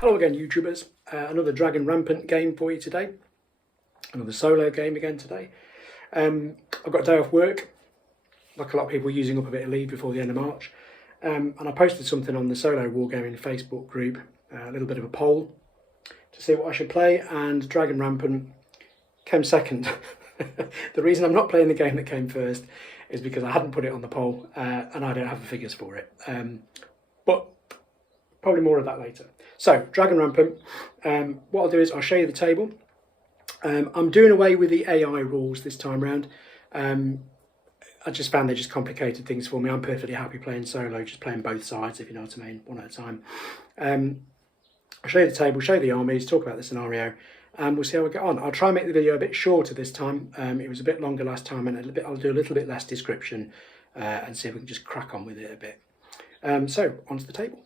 Hello again, YouTubers. Another Dragon Rampant game for you today. Another solo game again today. I've got a day off work, like a lot of people, using up a bit of leave before the end of March. And I posted something on the Solo Wargaming Facebook group, a little bit of a poll to see what I should play, and Dragon Rampant came second. The reason I'm not playing the game that came first is because I hadn't put it on the poll and I don't have the figures for it. But probably more of that later. So, Dragon Rampant, what I'll do is I'll show you the table. I'm doing away with the AI rules this time round. I just found they just complicated things for me. I'm perfectly happy playing solo, just playing both sides, if you know what I mean, one at a time. I'll show you the table, show you the armies, talk about the scenario, and we'll see how we get on. I'll try and make the video a bit shorter this time. It was a bit longer last time, and I'll do a little bit less description and see if we can just crack on with it a bit. So, onto the table.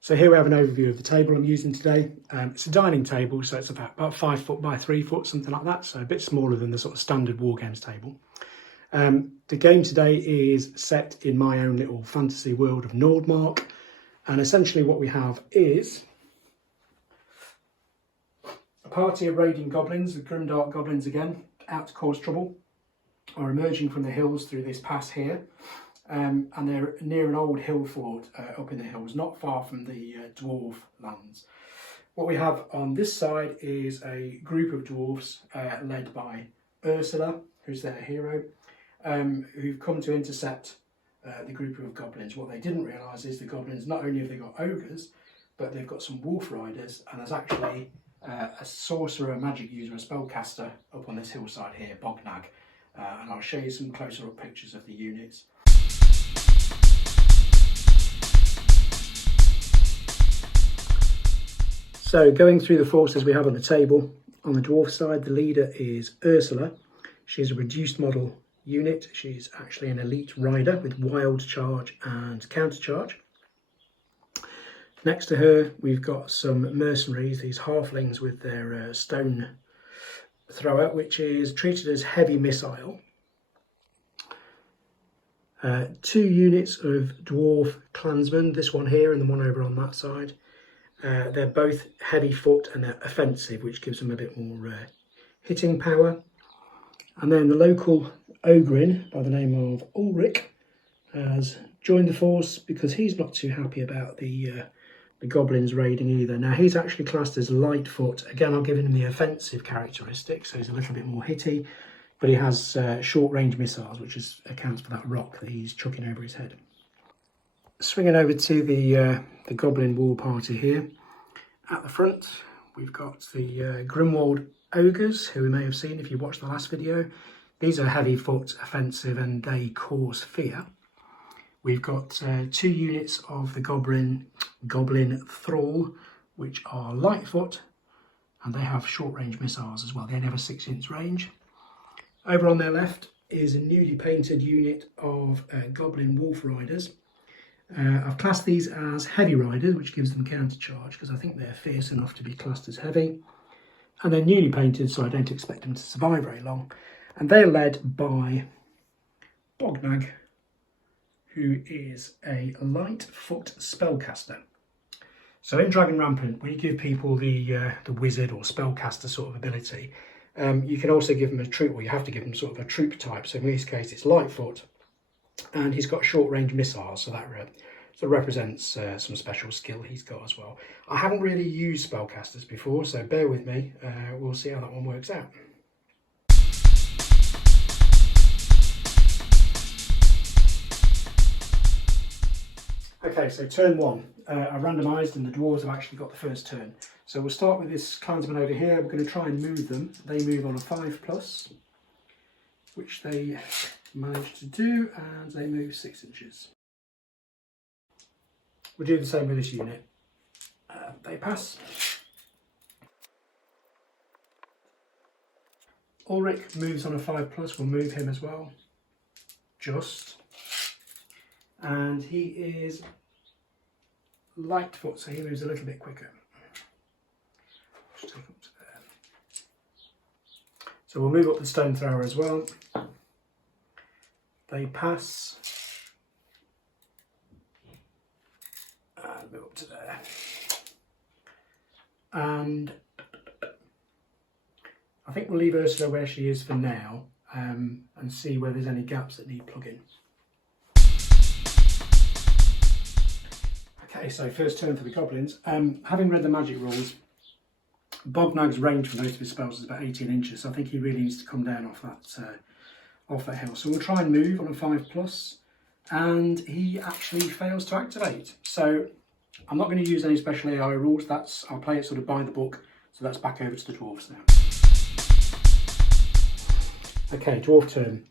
So here we have an overview of the table I'm using today. It's a dining table, so it's about 5 foot by 3 foot, something like that, so a bit smaller than the sort of standard Wargames table. The game today is set in my own little fantasy world of Nordmark, and essentially what we have is a party of raiding goblins, the Grimdark goblins again, out to cause trouble, are emerging from the hills through this pass here. And they're near an old hill fort up in the hills, not far from the Dwarf lands. What we have on this side is a group of dwarfs led by Ursula, who's their hero, who've come to intercept the group of goblins. What they didn't realise is the goblins, not only have they got ogres, but they've got some wolf riders, and there's actually a sorcerer, a magic user, a spellcaster up on this hillside here, Bognag. And I'll show you some closer up pictures of the units. So going through the forces we have on the table, on the dwarf side, the leader is Ursula. She's a reduced model unit. She's actually an elite rider with wild charge and counter charge. Next to her, we've got some mercenaries, these halflings with their stone thrower, which is treated as heavy missile. 2 units of dwarf clansmen, this one here and the one over on that side. They're both heavy foot and they're offensive, which gives them a bit more hitting power. And then the local ogrin by the name of Ulrich has joined the force because he's not too happy about the goblins raiding either. Now he's actually classed as light foot. Again, I've given him the offensive characteristic, so he's a little bit more hitty, but he has short range missiles, which accounts for that rock that he's chucking over his head. Swinging over to the Goblin War Party here. At the front, we've got the Grimwald Ogres, who we may have seen if you watched the last video. These are heavy foot, offensive, and they cause fear. We've got 2 units of the Goblin Thrall, which are light foot, and they have short range missiles as well. They only have a 6-inch range. Over on their left is a newly painted unit of Goblin Wolf Riders. I've classed these as heavy riders, which gives them counter charge because I think they're fierce enough to be classed as heavy. And they're newly painted, so I don't expect them to survive very long. And they're led by Bognag, who is a light foot spellcaster. So in Dragon Rampant, when you give people the wizard or spellcaster sort of ability, you can also give them a troop, or you have to give them sort of a troop type. So in this case, it's light foot. And he's got short range missiles, so that represents some special skill he's got as well. I haven't really used spellcasters before, so bear with me. We'll see how that one works out. Okay, so turn 1. I randomised and the dwarves have actually got the first turn. So we'll start with this clansman over here. We're going to try and move them. They move on a 5+, which they managed to do, and they move 6 inches. We'll do the same with this unit. They pass. Ulrich moves on a 5+, we'll move him as well. Just. And he is light foot, so he moves a little bit quicker. Just take up to there. So we'll move up the stone thrower as well. They pass. a bit up to there. And I think we'll leave Ursula where she is for now, and see where there's any gaps that need plugging. Okay, so first turn for the Goblins. Having read the magic rules, Bognag's range for most of his spells is about 18 inches, so I think he really needs to come down off that hill. So we'll try and move on a 5+, and he actually fails to activate. So I'm not going to use any special AI rules. I'll play it sort of by the book. So that's back over to the Dwarfs now. Okay, Dwarf turn.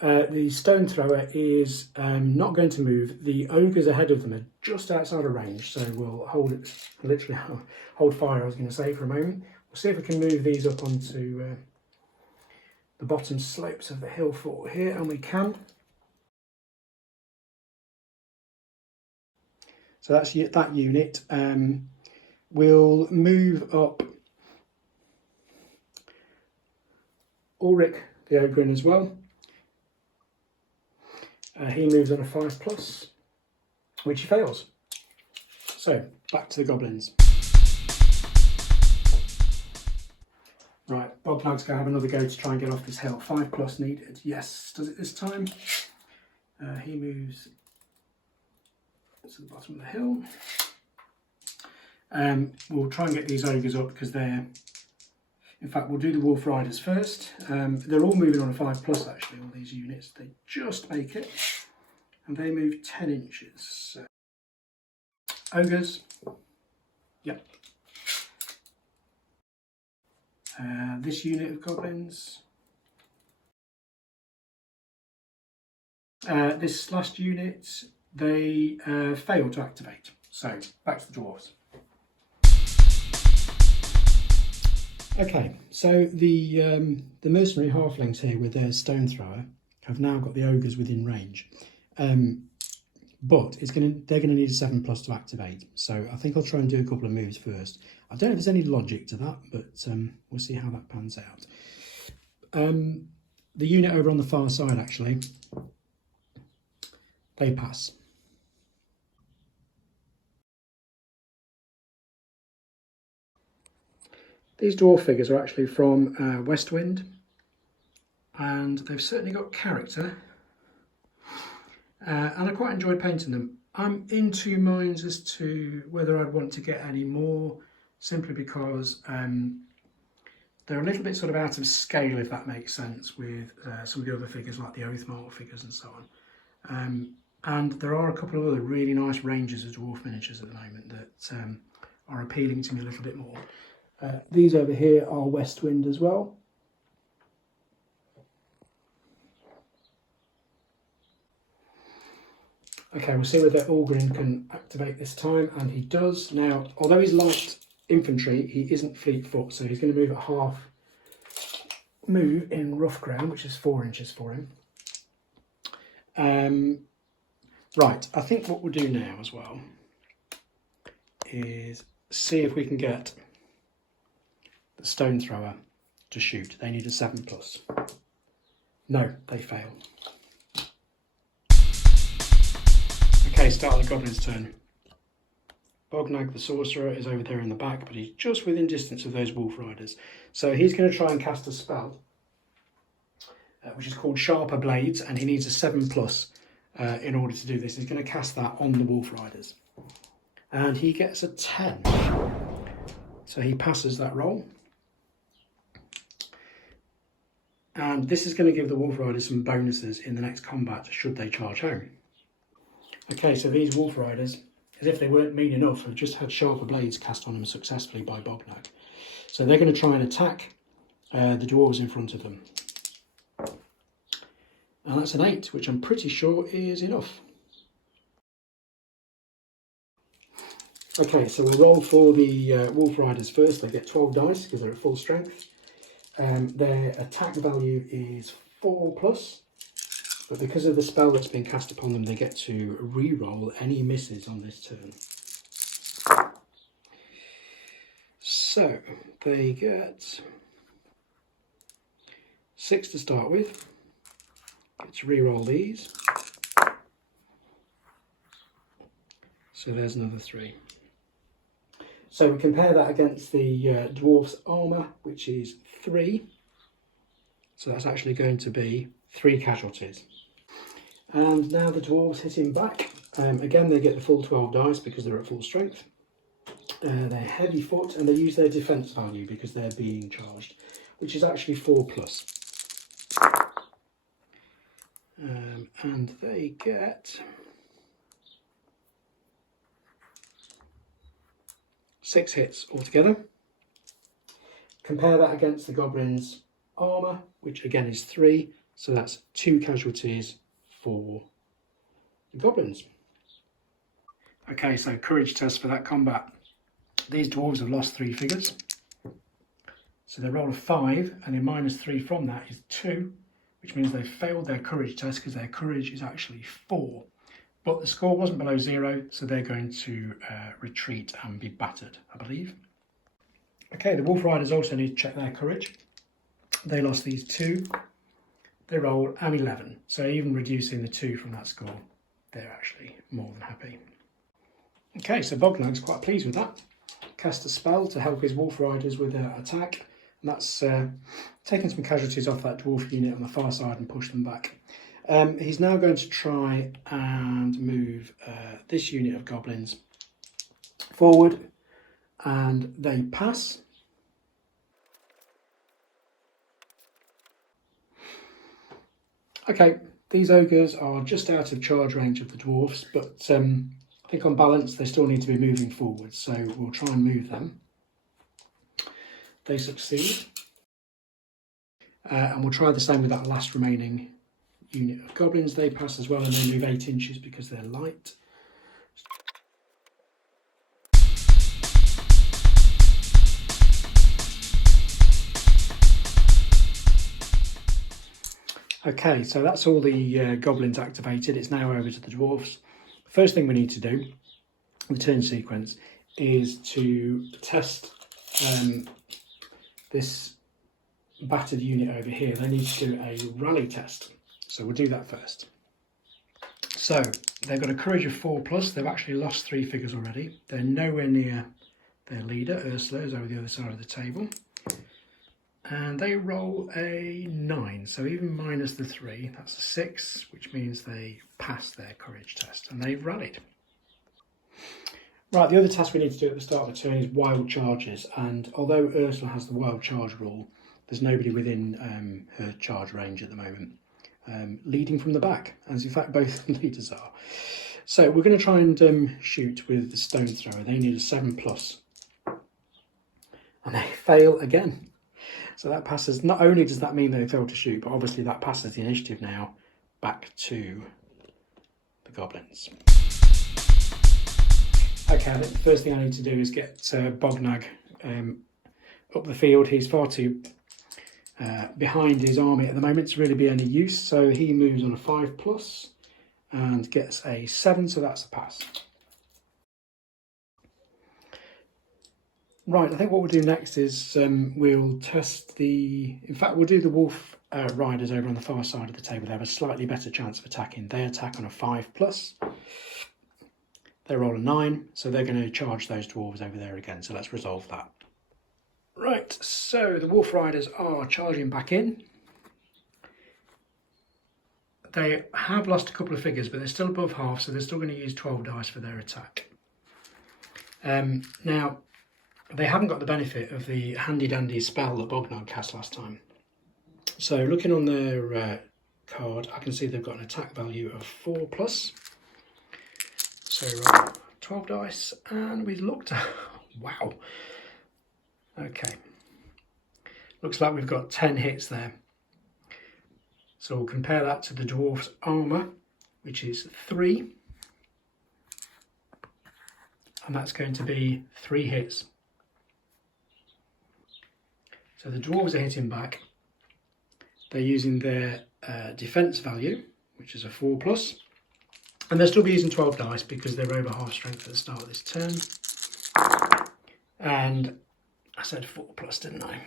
The stone thrower is not going to move. The ogres ahead of them are just outside of range, so we'll hold it, literally hold fire, I was going to say, for a moment. We'll see if we can move these up onto the bottom slopes of the hill fort here, and we can. So that's that unit. We'll move up Ulrich the ogre in as well. He moves on a 5+, which he fails. So back to the Goblins. Right, Bognag's going to have another go to try and get off this hill. 5+ needed. Yes, does it this time. He moves to the bottom of the hill. We'll try and get these ogres up because they're... In fact, we'll do the Wolf Riders first. They're all moving on a 5+ actually, all these units. They just make it. And they move 10 inches. So. Ogres. Yep. This unit of Goblins. This last unit, they fail to activate. So, back to the Dwarfs. Okay, so the mercenary halflings here with their stone thrower have now got the ogres within range, but they're going to need a 7+ to activate. So I think I'll try and do a couple of moves first. I don't know if there's any logic to that, but we'll see how that pans out. The unit over on the far side, actually, they pass. These dwarf figures are actually from Westwind, and they've certainly got character, and I quite enjoyed painting them. I'm in two minds as to whether I'd want to get any more, simply because they're a little bit sort of out of scale, if that makes sense, with some of the other figures like the Oathmark figures and so on. And there are a couple of other really nice ranges of dwarf miniatures at the moment that are appealing to me a little bit more. These over here are Westwind as well. Okay, we'll see whether Orgrin can activate this time, and he does. Now, although he's light infantry, he isn't fleet foot, so he's going to move at half move in rough ground, which is 4 inches for him. Right, I think what we'll do now as well is see if we can get the stone thrower to shoot. They need a 7+. No, they fail. Okay, start of the Goblin's turn. Bognag the sorcerer is over there in the back, but he's just within distance of those wolf riders. So he's going to try and cast a spell, which is called Sharper Blades, and he needs a 7+ in order to do this. He's going to cast that on the wolf riders. And he gets a 10. So he passes that roll. And this is going to give the wolf riders some bonuses in the next combat should they charge home. Okay, so these wolf riders, as if they weren't mean enough, have just had Sharper Blades cast on them successfully by Bognag. So they're going to try and attack the dwarves in front of them. And that's an 8, which I'm pretty sure is enough. Okay, so we'll roll for the wolf riders first. They get 12 dice because they're at full strength. Their attack value is 4+, but because of the spell that's been cast upon them, they get to re-roll any misses on this turn. So they get 6 to start with. Get to re-roll these. So there's another 3. So we compare that against the Dwarf's armour, which is 3. So that's actually going to be 3 casualties. And now the Dwarves hitting back. Again, they get the full 12 dice because they're at full strength. They're heavy foot and they use their defence value because they're being charged, which is actually 4+. And they get 6 hits altogether. Compare that against the Goblins' armour, which again is 3, so that's 2 casualties for the Goblins. Okay, so courage test for that combat. These dwarves have lost 3 figures. So they roll a 5 and then -3 from that is 2, which means they've failed their courage test because their courage is actually 4. But the score wasn't below 0, so they're going to retreat and be battered, I believe. Okay, the Wolf Riders also need to check their courage. They lost these 2. They roll an 11, so even reducing the 2 from that score, they're actually more than happy. Okay, so Bognag's quite pleased with that. Cast a spell to help his Wolf Riders with their attack, and that's taking some casualties off that dwarf unit on the far side and push them back. He's now going to try and move this unit of goblins forward, and they pass. Okay, these ogres are just out of charge range of the dwarfs, but I think on balance they still need to be moving forward, so we'll try and move them. They succeed. And we'll try the same with that last remaining unit of goblins. They pass as well and they move 8 inches because they're light. Okay, so that's all the goblins activated. It's now over to the dwarfs. First thing we need to do, the turn sequence, is to test this battered unit over here. They need to do a rally test. So we'll do that first. So they've got a courage of 4+. They've actually lost 3 figures already. They're nowhere near their leader. Ursula is over the other side of the table. And they roll a 9, so even minus the 3, that's a 6, which means they pass their courage test, and they've rallied. Right, the other task we need to do at the start of the turn is wild charges, and although Ursula has the wild charge rule, there's nobody within her charge range at the moment, leading from the back, as in fact both leaders are. So we're going to try and shoot with the stone thrower. They need a 7+, and they fail again. So that passes. Not only does that mean they fail to shoot, but obviously that passes the initiative now back to the goblins. Okay, I think the first thing I need to do is get Bognag up the field. He's far too behind his army at the moment to really be any use, so he moves on a 5+ and gets a 7, so that's a pass. Right, I think what we'll do next is we'll test in fact we'll do the wolf riders over on the far side of the table. They have a slightly better chance of attacking. They attack on a 5+. They roll a 9, so they're going to charge those dwarves over there again, so let's resolve that. Right, so the wolf riders are charging back in. They have lost a couple of figures, but they're still above half, so they're still going to use 12 dice for their attack. Now, they haven't got the benefit of the handy-dandy spell that Bognag cast last time. So looking on their card, I can see they've got an attack value of 4+. So 12 dice, and we've looked at... wow. Okay. Looks like we've got 10 hits there. So we'll compare that to the dwarf's armour, which is 3. And that's going to be 3 hits. So the dwarves are hitting back. They're using their defence value, which is a 4+. And they'll still be using 12 dice because they're over half strength at the start of this turn. And I said 4+, didn't I?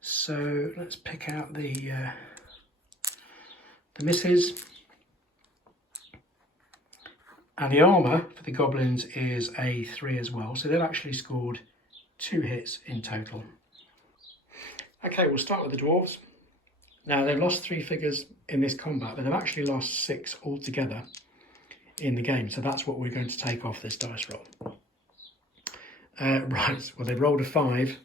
So let's pick out the misses. And the armour for the Goblins is a 3 as well, so they've actually scored 2 hits in total. Okay, we'll start with the Dwarves. Now, they've lost 3 figures in this combat, but they've actually lost 6 altogether in the game, so that's what we're going to take off this dice roll. Right, well, they've rolled a 5.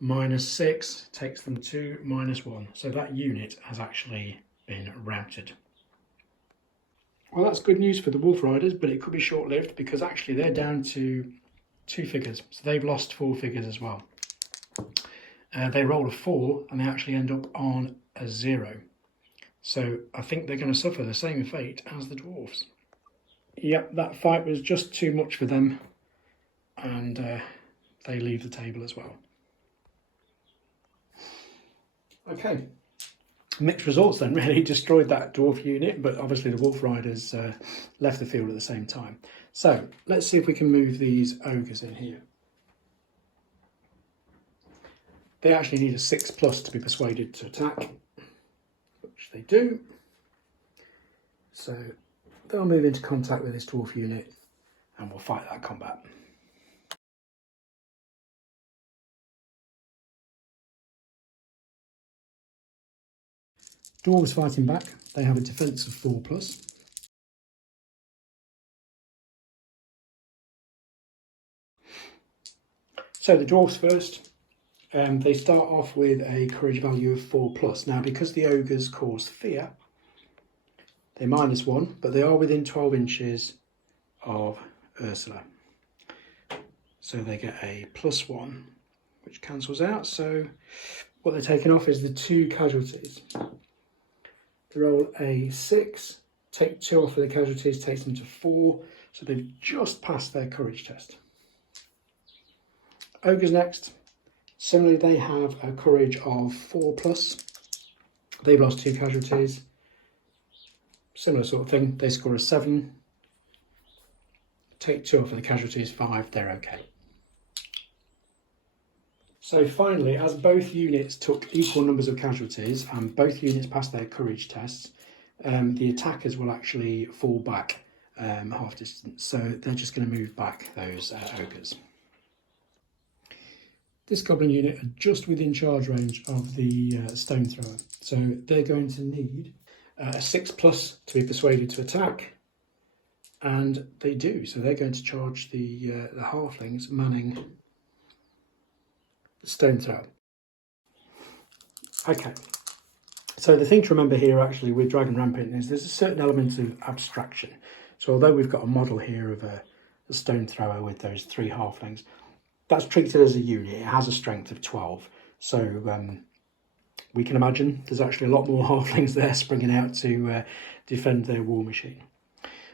-6 takes them to -1, so that unit has actually been routed. Well, that's good news for the Wolf Riders, but it could be short-lived because actually they're down to 2 figures, so they've lost 4 figures as well. They roll a 4 and they actually end up on a 0. So I think they're going to suffer the same fate as the Dwarfs. Yep, that fight was just too much for them, and they leave the table as well. Okay, mixed results then, really. Destroyed that Dwarf unit, but obviously the Wolf Riders left the field at the same time. So let's see if we can move these ogres in here. They actually need a 6+ to be persuaded to attack, which they do. So they'll move into contact with this Dwarf unit and we'll fight that combat. Dwarves fighting back, they have a defence of 4+. So the Dwarfs first. They start off with a courage value of 4+. Now, because the ogres cause fear, they're -1, but they are within 12 inches of Ursula. So they get a +1, which cancels out. So what they're taking off is the 2 casualties. They roll a 6, take 2 off of the casualties, takes them to 4. So they've just passed their courage test. Ogres next. Similarly, they have a courage of 4+. They've lost 2 casualties. Similar sort of thing. They score a 7. Take 2 off of the casualties, 5. They're okay. So finally, as both units took equal numbers of casualties and both units passed their courage tests, the attackers will actually fall back half distance. So they're just going to move back those ogres. This Goblin unit are just within charge range of the stone thrower, so they're going to need a 6+ to be persuaded to attack, and they do. So they're going to charge the halflings manning the stone thrower. Okay, so the thing to remember here actually with Dragon Rampant is there's a certain element of abstraction. So although we've got a model here of a stone thrower with those 3 halflings, that's treated as a unit. It has a strength of 12. So we can imagine there's actually a lot more halflings there springing out to defend their war machine.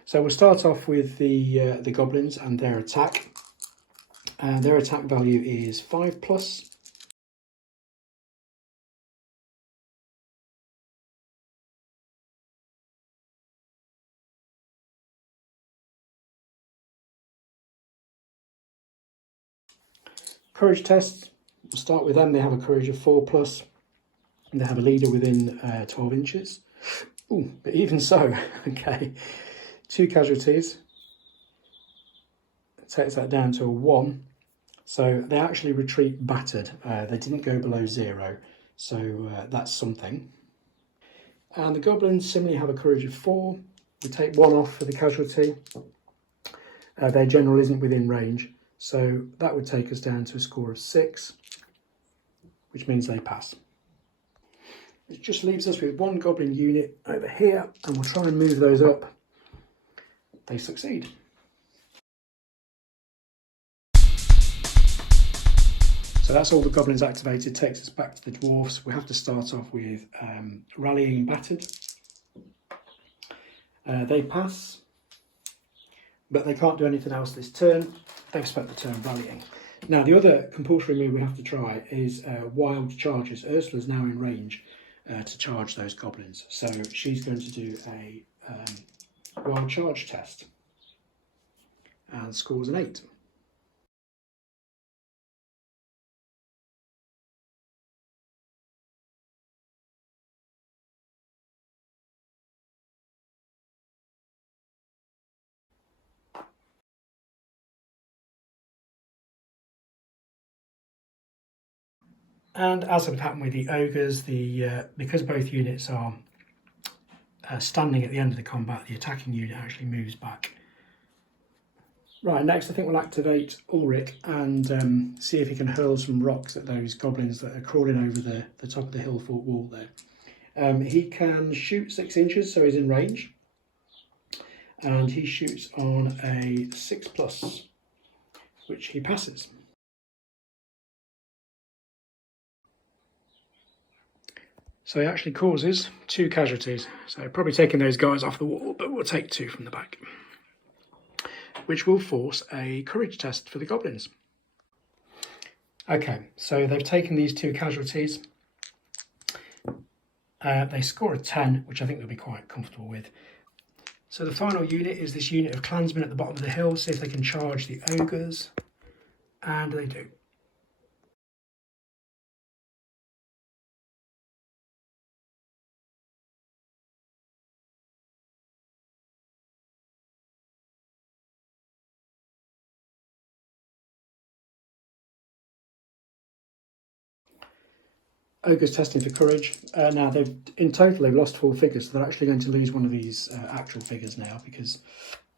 So we'll start off with the goblins and their attack. Their attack value is 5+. Courage tests, we'll start with them. They have a courage of 4+, and they have a leader within 12 inches. Ooh, but even so, okay, 2 casualties. It takes that down to a 1. So they actually retreat battered. They didn't go below 0, so that's something. And the goblins similarly have a courage of 4. We take 1 off for the casualty. Their general isn't within range. So that would take us down to a score of 6, which means they pass. It just leaves us with 1 goblin unit over here, and we'll try and move those up. They succeed. So that's all the goblins activated, takes us back to the dwarfs. We have to start off with rallying Battered. They pass, but they can't do anything else this turn. They've spent the turn rallying. Now, the other compulsory move we have to try is wild charges. Ursula's now in range to charge those goblins. So she's going to do a wild charge test and scores an 8. And as would happen with the ogres, because both units are standing at the end of the combat, the attacking unit actually moves back. Right, next I think we'll activate Ulrich and see if he can hurl some rocks at those goblins that are crawling over the top of the hillfort wall there. He can shoot 6 inches, so he's in range. And he shoots on a 6+, which he passes. So he actually causes 2 casualties. So probably taking those guys off the wall, but we'll take 2 from the back, which will force a courage test for the goblins. Okay, so they've taken these 2 casualties. They score a 10, which I think they'll be quite comfortable with. So the final unit is this unit of clansmen at the bottom of the hill, see if they can charge the ogres, and they do. Ogres testing for courage. Now, in total they've lost 4 figures, so they're actually going to lose one of these actual figures now, because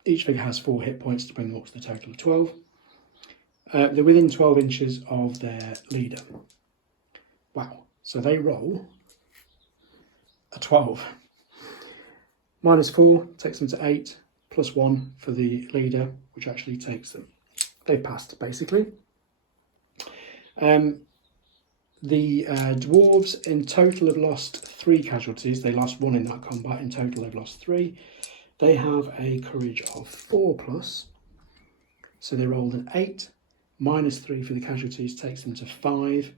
each figure has 4 hit points to bring them up to the total of 12. They're within 12 inches of their leader. Wow, so they roll a 12. -4 takes them to 8, +1 for the leader, which actually takes them. They've passed, basically. The dwarves in total have lost 3 casualties. They lost 1 in that combat. In total, they've lost 3. They have a courage of 4+. So they rolled an 8. -3 for the casualties takes them to 5.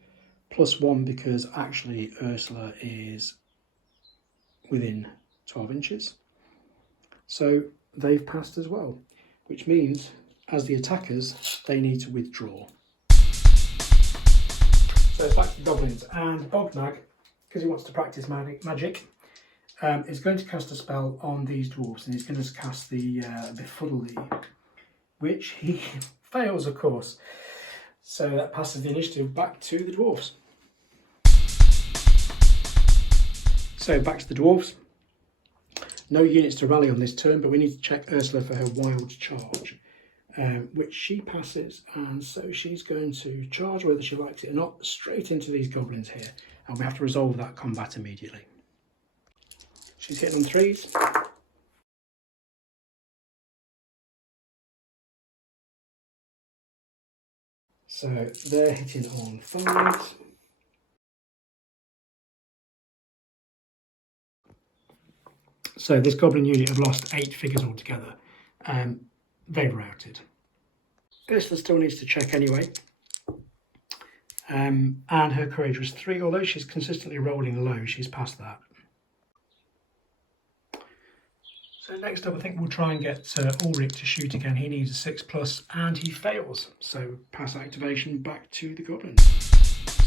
+1 because actually Ursula is within 12 inches. So they've passed as well, which means as the attackers, they need to withdraw. So it's back to the goblins, and Bognag, because he wants to practice magic, is going to cast a spell on these dwarves, and he's going to cast the Befuddle-Thee, which he fails, of course. So that passes the initiative back to the dwarves. So back to the dwarves. No units to rally on this turn, but we need to check Ursula for her wild charge. Which she passes, and so she's going to charge, whether she likes it or not, straight into these goblins here, and we have to resolve that combat immediately. She's hitting on 3s. So they're hitting on 5s. So this goblin unit have lost 8 figures altogether. They've routed. Ursula still needs to check anyway. And her courage was 3, although she's consistently rolling low, she's past that. So next up I think we'll try and get Ulrich to shoot again. He needs a 6+, and he fails. So pass activation back to the goblins.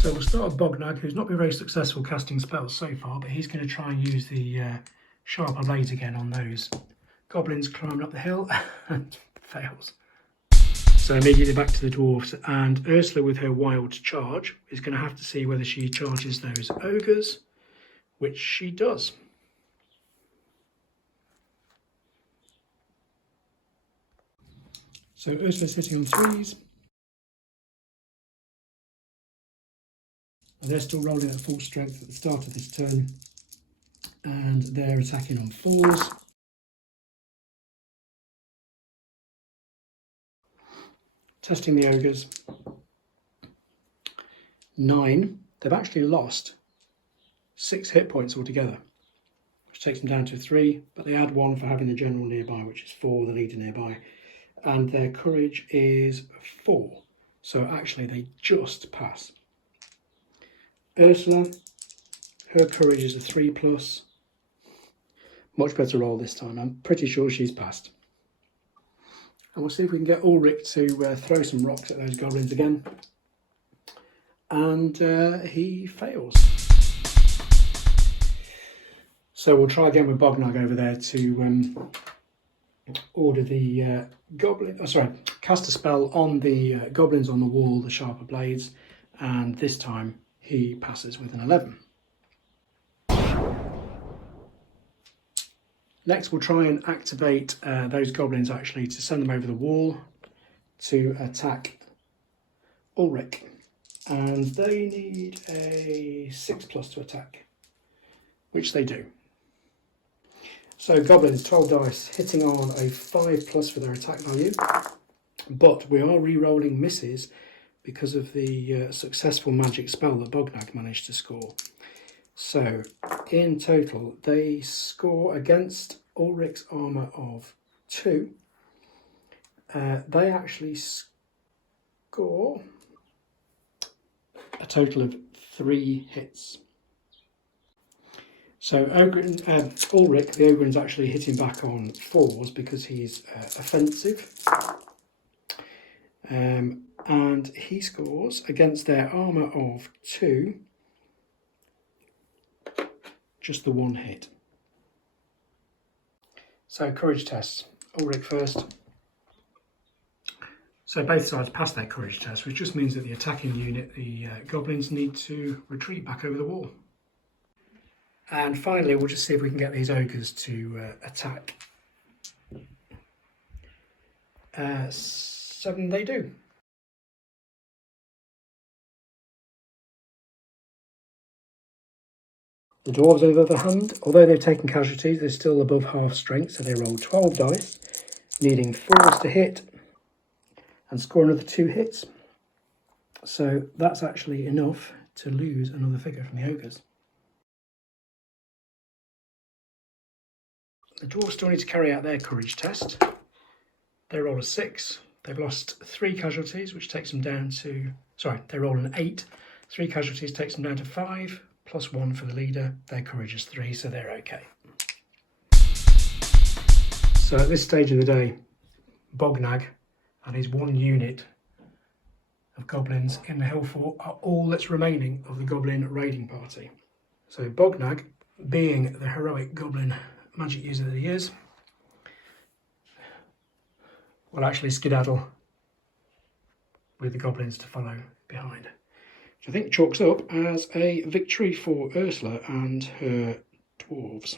So we'll start with Bognag, who's not been very successful casting spells so far, but he's going to try and use the sharper blades again on those goblins climbing up the hill, and fails. So immediately back to the dwarfs, and Ursula with her wild charge is going to have to see whether she charges those ogres, which she does. So Ursula's hitting on 3s, and they're still rolling at full strength at the start of this turn, and they're attacking on 4s. Testing the ogres. 9. They've actually lost 6 hit points altogether, which takes them down to 3, but they add 1 for having the general nearby, which is 4, the leader nearby, and their courage is 4, so actually they just pass. Ursula, her courage is a 3+. Much better roll this time. I'm pretty sure she's passed. And we'll see if we can get Ulrich to throw some rocks at those goblins again. And he fails. So we'll try again with Bognag over there to order the cast a spell on the goblins on the wall, the sharper blades. And this time he passes with an 11. Next we'll try and activate those goblins actually to send them over the wall to attack Ulrich. And they need a 6+ to attack, which they do. So goblins, 12 dice, hitting on a 5+ for their attack value. But we are re-rolling misses because of the successful magic spell that Bognag managed to score. So in total, they score against Ulrich's armour of 2. They actually score a total of 3 hits. So Ulrich, the Ogren's actually hitting back on 4s because he's offensive. And he scores against their armour of 2 just the 1 hit. So courage tests. Ulrich first. So both sides pass their courage test, which just means that the attacking unit, the goblins, need to retreat back over the wall. And finally, we'll just see if we can get these ogres to attack. 7 they do. The dwarves, on the other hand, although they've taken casualties, they're still above half strength, so they roll 12 dice, needing 4s to hit and score another 2 hits. So that's actually enough to lose another figure from the ogres. The dwarves still need to carry out their courage test. They roll a 6. They've lost 3 casualties, which takes them down to... Sorry, they roll an 8. 3 casualties takes them down to 5, plus 1 for the leader. Their courage is 3, so they're okay. So at this stage of the day, Bognag and his 1 unit of goblins in the hillfort are all that's remaining of the goblin raiding party. So Bognag, being the heroic goblin magic user that he is, will actually skedaddle with the goblins to follow behind, which I think chalks up as a victory for Ursula and her dwarves.